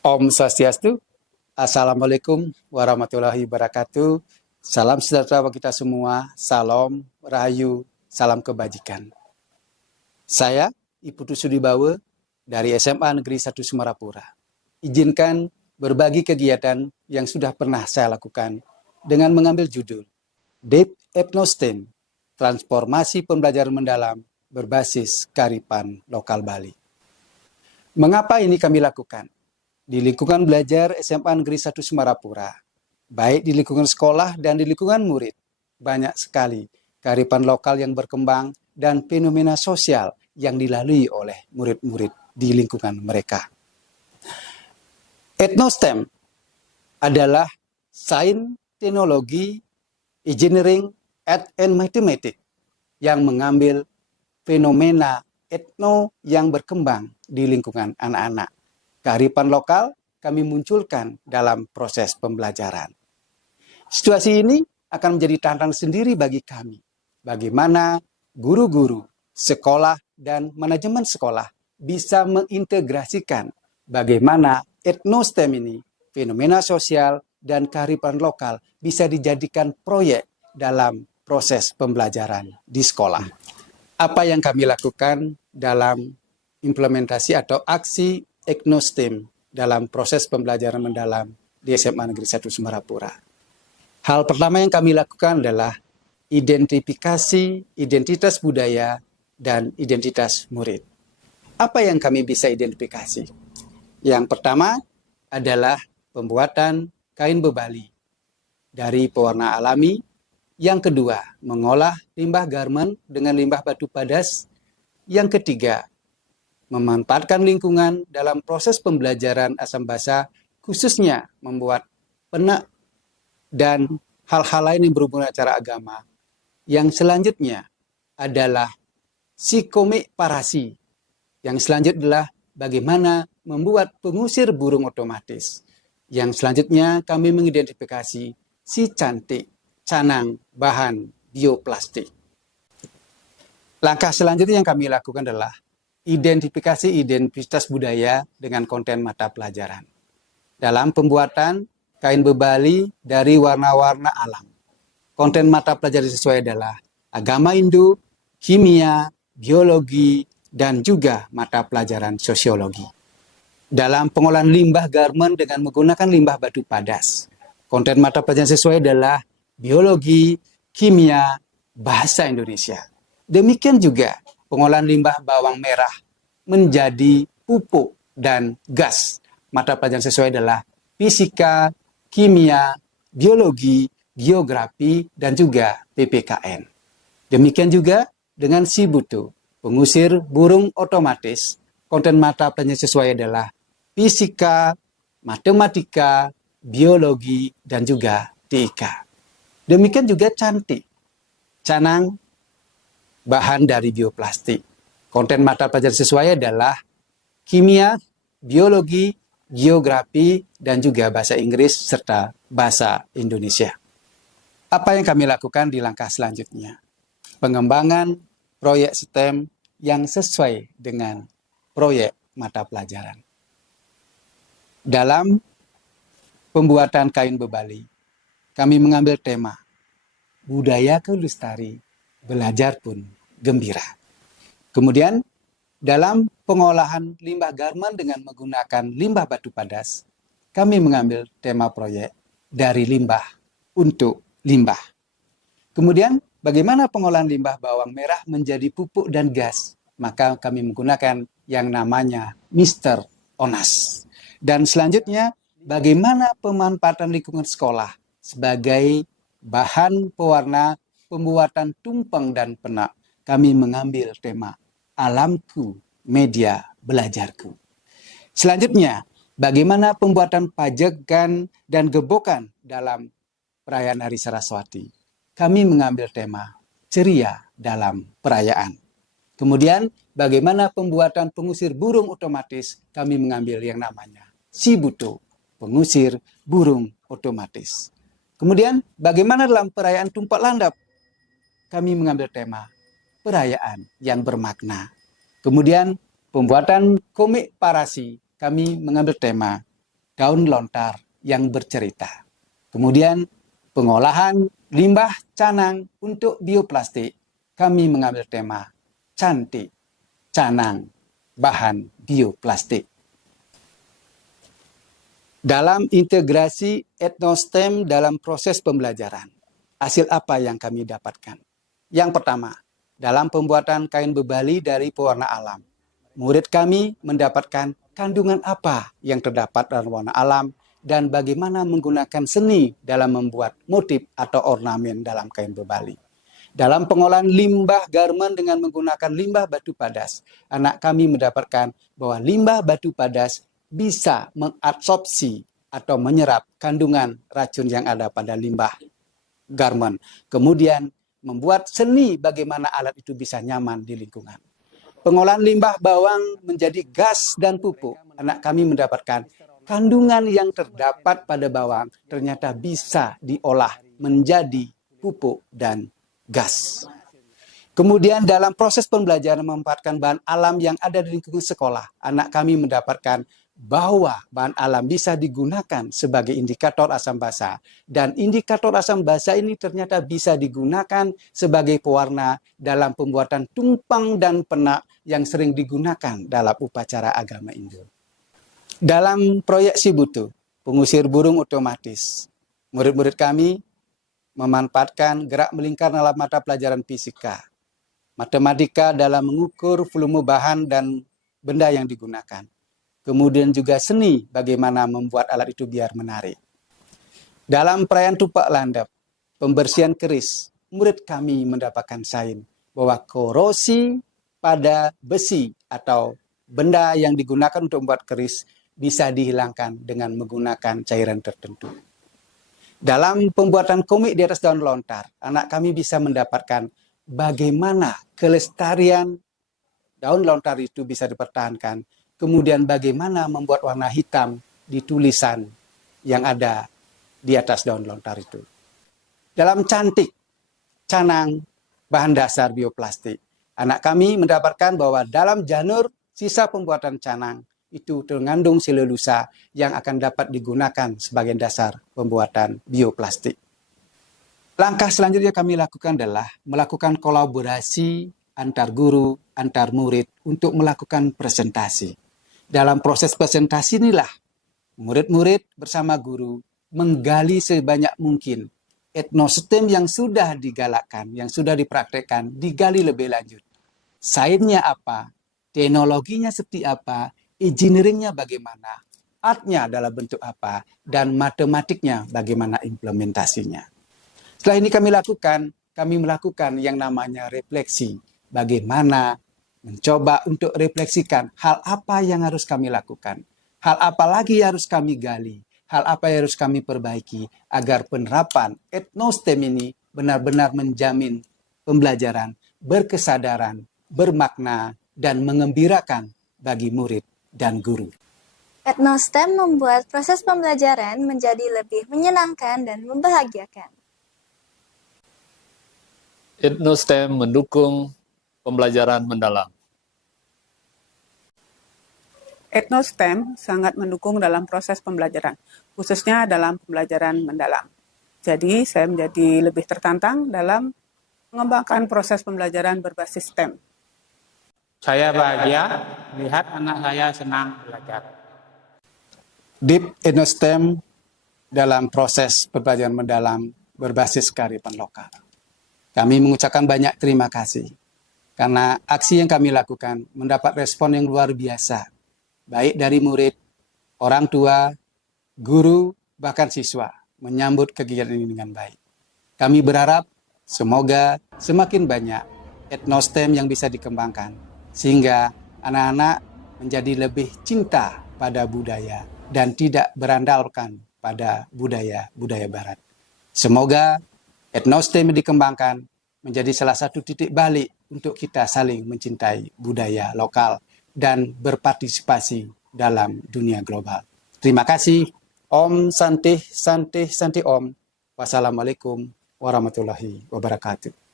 Om Swastiastu, Assalamualaikum warahmatullahi wabarakatuh. Salam sejahtera bagi kita semua, salam, rahayu, salam kebajikan. Saya, Iputu Sudibawa, dari SMA Negeri 1 Semarapura. Izinkan berbagi kegiatan yang sudah pernah saya lakukan dengan mengambil judul Deep Ethnostem, Transformasi Pembelajaran Mendalam berbasis Kearifan Lokal Bali. Mengapa ini kami lakukan? Di lingkungan belajar SMA Negeri 1 Semarapura, baik di lingkungan sekolah dan di lingkungan murid, banyak sekali kearifan lokal yang berkembang dan fenomena sosial yang dilalui oleh murid-murid di lingkungan mereka. Ethnostem adalah sains, teknologi, engineering, art and mathematics yang mengambil fenomena etno yang berkembang di lingkungan anak-anak. Kearifan lokal kami munculkan dalam proses pembelajaran. Situasi ini akan menjadi tantangan sendiri bagi kami. Bagaimana guru-guru, sekolah, dan manajemen sekolah bisa mengintegrasikan bagaimana ethnostem ini, fenomena sosial, dan kearifan lokal bisa dijadikan proyek dalam proses pembelajaran di sekolah. Apa yang kami lakukan dalam implementasi atau aksi Ethnostem dalam proses pembelajaran mendalam di SMA Negeri 1 Semarapura. Hal pertama yang kami lakukan adalah identifikasi identitas budaya dan identitas murid. Apa yang kami bisa identifikasi? Yang pertama adalah pembuatan kain bebali dari pewarna alami. Yang kedua, mengolah limbah garmen dengan limbah batu padas. Yang ketiga, memanfaatkan lingkungan dalam proses pembelajaran asam basa, khususnya membuat penak dan hal-hal lain yang berhubungan acara agama. Yang selanjutnya adalah psikomik parasi. Yang selanjutnya adalah bagaimana membuat pengusir burung otomatis. Yang selanjutnya kami mengidentifikasi si cantik, canang, bahan bioplastik. Langkah selanjutnya yang kami lakukan adalah identifikasi identitas budaya dengan konten mata pelajaran. Dalam pembuatan kain bebali dari warna-warna alam. Konten mata pelajaran sesuai adalah agama Hindu, kimia, biologi, dan juga mata pelajaran sosiologi. Dalam pengolahan limbah garmen dengan menggunakan limbah batu padas. Konten mata pelajaran sesuai adalah biologi, kimia, bahasa Indonesia. Demikian juga pengolahan limbah bawang merah menjadi pupuk dan gas. Mata pelajaran sesuai adalah fisika, kimia, biologi, geografi, dan juga PPKN. Demikian juga dengan Sibutu, pengusir burung otomatis. Konten mata pelajaran sesuai adalah fisika, matematika, biologi, dan juga TIK. Demikian juga cantik, canang, bahan dari bioplastik. Konten mata pelajaran sesuai adalah kimia, biologi, geografi, dan juga bahasa Inggris serta bahasa Indonesia. Apa yang kami lakukan di langkah selanjutnya? Pengembangan proyek STEM yang sesuai dengan proyek mata pelajaran. Dalam pembuatan kain bebali, kami mengambil tema budaya kelestari, belajar pun gembira. Kemudian dalam pengolahan limbah garmen dengan menggunakan limbah batu padas, kami mengambil tema proyek dari limbah untuk limbah. Kemudian bagaimana pengolahan limbah bawang merah menjadi pupuk dan gas? Maka kami menggunakan yang namanya Mr. Onas. Dan selanjutnya bagaimana pemanfaatan lingkungan sekolah sebagai bahan pewarna pembuatan tumpeng dan penak. Kami mengambil tema alamku, media belajarku. Selanjutnya, bagaimana pembuatan pajegan dan gebokan dalam perayaan Hari Saraswati. Kami mengambil tema ceria dalam perayaan. Kemudian, bagaimana pembuatan pengusir burung otomatis. Kami mengambil yang namanya Sibuto, pengusir burung otomatis. Kemudian, bagaimana dalam perayaan Tumpak Landap? Kami mengambil tema perayaan yang bermakna. Kemudian, pembuatan komik parasi, kami mengambil tema daun lontar yang bercerita. Kemudian pengolahan limbah canang untuk bioplastik, kami mengambil tema cantik canang bahan bioplastik. Dalam integrasi etnostem dalam proses pembelajaran, hasil apa yang kami dapatkan? Yang pertama, dalam pembuatan kain bebali dari pewarna alam, murid kami mendapatkan kandungan apa yang terdapat dalam warna alam dan bagaimana menggunakan seni dalam membuat motif atau ornamen dalam kain bebali. Dalam pengolahan limbah garmen dengan menggunakan limbah batu padas, anak kami mendapatkan bahwa limbah batu padas bisa mengabsorpsi atau menyerap kandungan racun yang ada pada limbah garmen. Kemudian membuat seni bagaimana alat itu bisa nyaman di lingkungan. Pengolahan limbah bawang menjadi gas dan pupuk, anak kami mendapatkan kandungan yang terdapat pada bawang ternyata bisa diolah menjadi pupuk dan gas. Kemudian dalam proses pembelajaran memanfaatkan bahan alam yang ada di lingkungan sekolah, anak kami mendapatkan bahwa bahan alam bisa digunakan sebagai indikator asam basa. Dan indikator asam basa ini ternyata bisa digunakan sebagai pewarna dalam pembuatan tumpang dan penak yang sering digunakan dalam upacara agama Hindu. Dalam proyek Sibutu, pengusir burung otomatis, murid-murid kami memanfaatkan gerak melingkar dalam mata pelajaran fisika, matematika dalam mengukur volume bahan dan benda yang digunakan. Kemudian juga seni bagaimana membuat alat itu biar menarik. Dalam perayaan tupak landap, pembersihan keris, murid kami mendapatkan sains bahwa korosi pada besi atau benda yang digunakan untuk membuat keris bisa dihilangkan dengan menggunakan cairan tertentu. Dalam pembuatan komik di atas daun lontar, anak kami bisa mendapatkan bagaimana kelestarian daun lontar itu bisa dipertahankan. Kemudian bagaimana membuat warna hitam di tulisan yang ada di atas daun lontar itu. Dalam cantik canang bahan dasar bioplastik, anak kami mendapatkan bahwa dalam janur sisa pembuatan canang itu terkandung selulosa yang akan dapat digunakan sebagai dasar pembuatan bioplastik. Langkah selanjutnya kami lakukan adalah melakukan kolaborasi antar guru, antar murid untuk melakukan presentasi. Dalam proses presentasi inilah murid-murid bersama guru menggali sebanyak mungkin etnosistem yang sudah digalakkan, yang sudah dipraktekkan, digali lebih lanjut. Sainsnya apa, teknologinya seperti apa, engineeringnya bagaimana, artnya dalam bentuk apa, dan matematiknya bagaimana implementasinya. Setelah ini kami melakukan yang namanya refleksi. Bagaimana mencoba untuk refleksikan hal apa yang harus kami lakukan, hal apa lagi yang harus kami gali, hal apa yang harus kami perbaiki agar penerapan etnostem ini benar-benar menjamin pembelajaran berkesadaran, bermakna, dan mengembirakan bagi murid dan guru. Etnostem membuat proses pembelajaran menjadi lebih menyenangkan dan membahagiakan. Etnostem mendukung pembelajaran mendalam. Etnostem sangat mendukung dalam proses pembelajaran, khususnya dalam pembelajaran mendalam. Jadi, saya menjadi lebih tertantang dalam mengembangkan proses pembelajaran berbasis STEM. Saya bahagia melihat anak saya senang belajar. Deep Etnostem dalam proses pembelajaran mendalam berbasis kearifan lokal. Kami mengucapkan banyak terima kasih karena aksi yang kami lakukan mendapat respon yang luar biasa, baik dari murid, orang tua, guru, bahkan siswa menyambut kegiatan ini dengan baik. Kami berharap semoga semakin banyak etnostem yang bisa dikembangkan, sehingga anak-anak menjadi lebih cinta pada budaya dan tidak berandalkan pada budaya-budaya barat. Semoga etnostem dikembangkan menjadi salah satu titik balik untuk kita saling mencintai budaya lokal dan berpartisipasi dalam dunia global. Terima kasih. Om Santi Santi Santi Om. Wassalamualaikum warahmatullahi wabarakatuh.